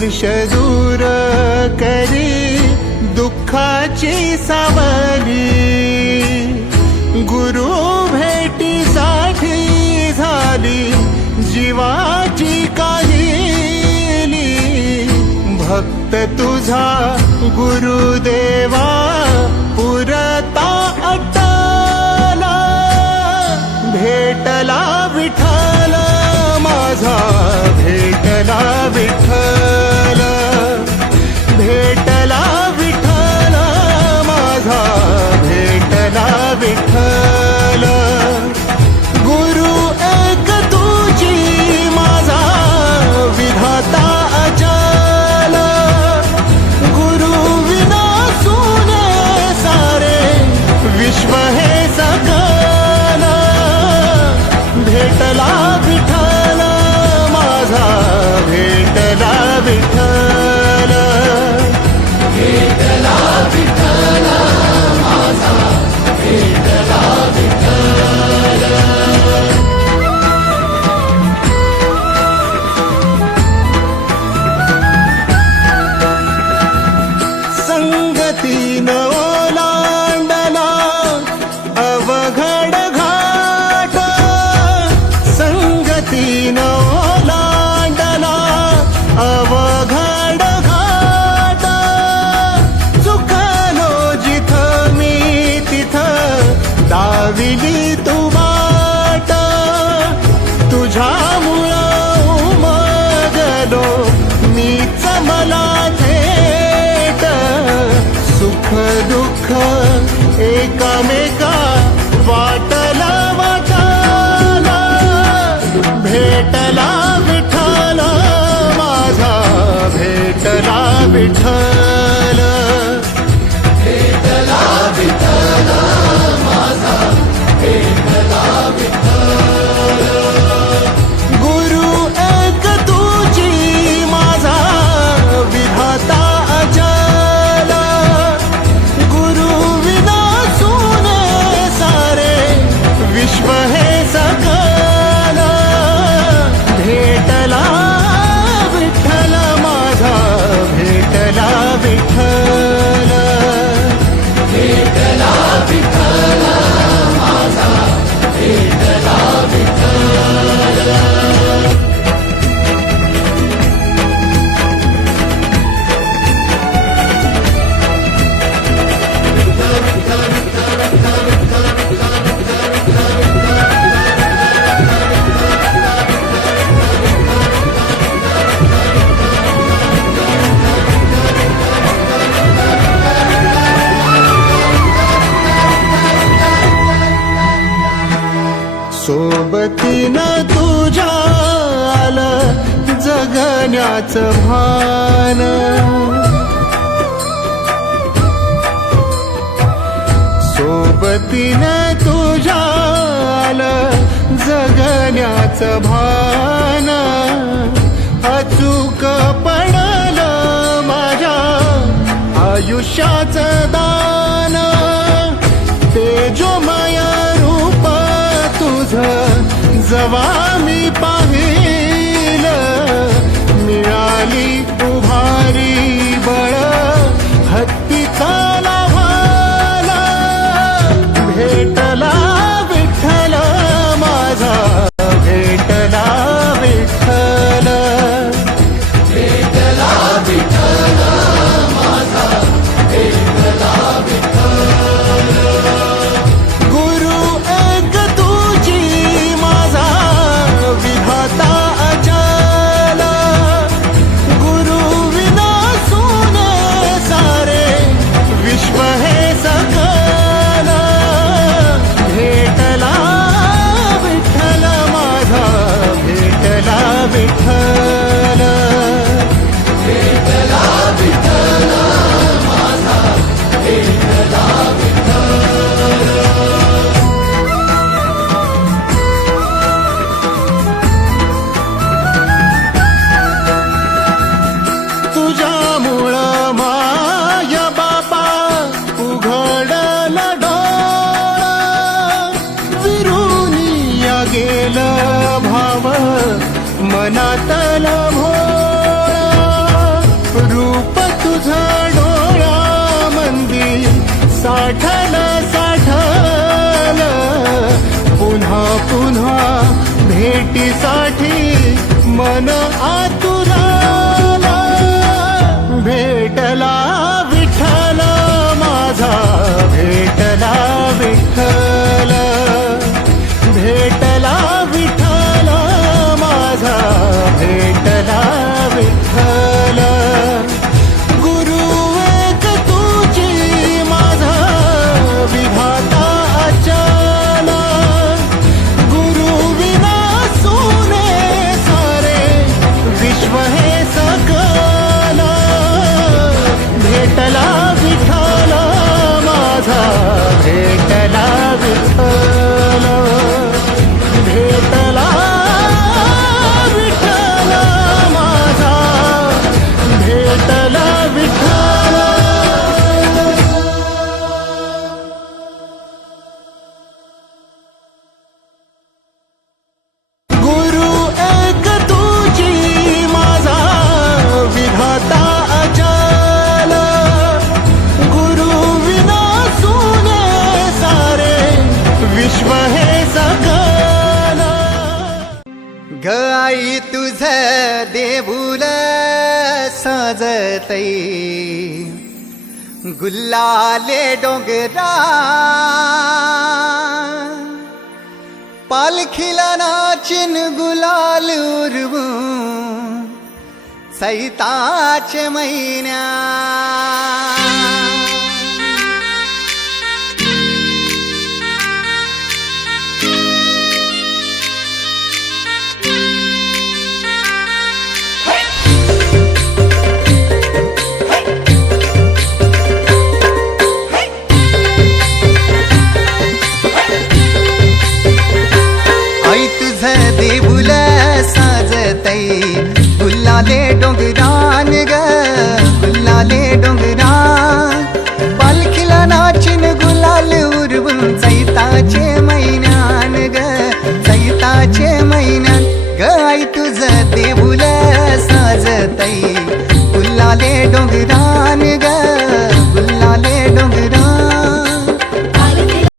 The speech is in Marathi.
वर्ष दूर करी दुःखाची सावली, गुरु भेटीसाठी झाली जीवाची काहिली। भक्त तुझा गुरुदेवा पुरता अट्टाला, भेटला विठ्ठल माझा, भेटला विठ्ठल, भेटला विठ्ठल माझा, भेटला विठ्ठल। गुरु एक तुझी माझा विधाता अचल, गुरु विना सुने सारे विश्व हे सकल। भेटला विठ्ठल माझा, भेटला विठ्ठल, भेटला विठ्ठल माझा, भेटला विठ्ठल। संगतीनं ओलांडला अवघड घाट, संगतीनं ओलांडला अवघड घाट। चुकलो जिथं मी तिथं दाविली तू वाट, तुझ्यामुळं उमगलो मीच मला थेट। सुख दुःख एकामेका वाटला वाटाला, भेटला विठ्ठल माझा, भेटला विठ्ठल, भेटला विठ्ठल माझा, भेटला विठ्ठल। गुरु एक तुझी माझा विधाता अचल, गुरु विना सुने सारे विश्व हे सकल। भेटला विठ्ठल माझा, भेटला विठ्ठल, भेटला विठ्ठल माझा, भेटला विठ्ठल। सोबतीनं तुझ्या आलं जगण्याचं भान, सोबतीनं तुझ्या आलं जगण्याचं भान। अचूक पडलं माझ्या आयुष्याचं दान, तेजोमय रूप तुझं जवा मी पाहिलं, मिळाली उभारी बळ हत्तीचा लाव्हाला। भेटला विठ्ठल माझा, भेटला विठ्ठल, भेटला विठ्ठल माझा, भेटला विठ्ठल। गुरु एक तुझी माझा विधाता अचल, गुरु विना सुने सारे विश्व हे सकल। भेटला विठ्ठल माझा, भेटला विठ्ठल, भेटला विठ्ठल माझा, भेटला विठ्ठल। तुझ्यामुळं माय बापा उघडलं डोळं, विरुनिया गेलं भाव मनातलं भोळ। तुझ डोळ्यामंदी साठल साठल पुन्हा पुन्हा भेटीसाठी मन आतुराला भेटला विठ्ठल माझा भेटला विठ्ठल भेटला विठ्ठल माझा भेटला विठ्ठल गुरु एक तुझी माझा विधाता अचल गुरु विना सोने सारे विश्व हे सकल भेटला विठ्ठल माझा भेटला विठ्ठल भेटला विठ्ठल माझा भेटला विठ्ठल गुरु एक तुझी माझा विधाता अचल गुरु विना सुने सारे विश्व हे सकल ग आई तुझ देऊल सजतई गुल्लाले डोंगरा पालखीला नाचिन गुलाल उरवू सैताचे महिन्या आई तुझ देऊल साजतई गुल्लाले डोंगरान ग गुल्लाले डोंगरान पालखीला नाचिन गुलाल उरवून चैताचे महिन्यान ग चैताचे महिन्यान ग आई तुझ देऊल साजतई गुल्लाले डोंगरान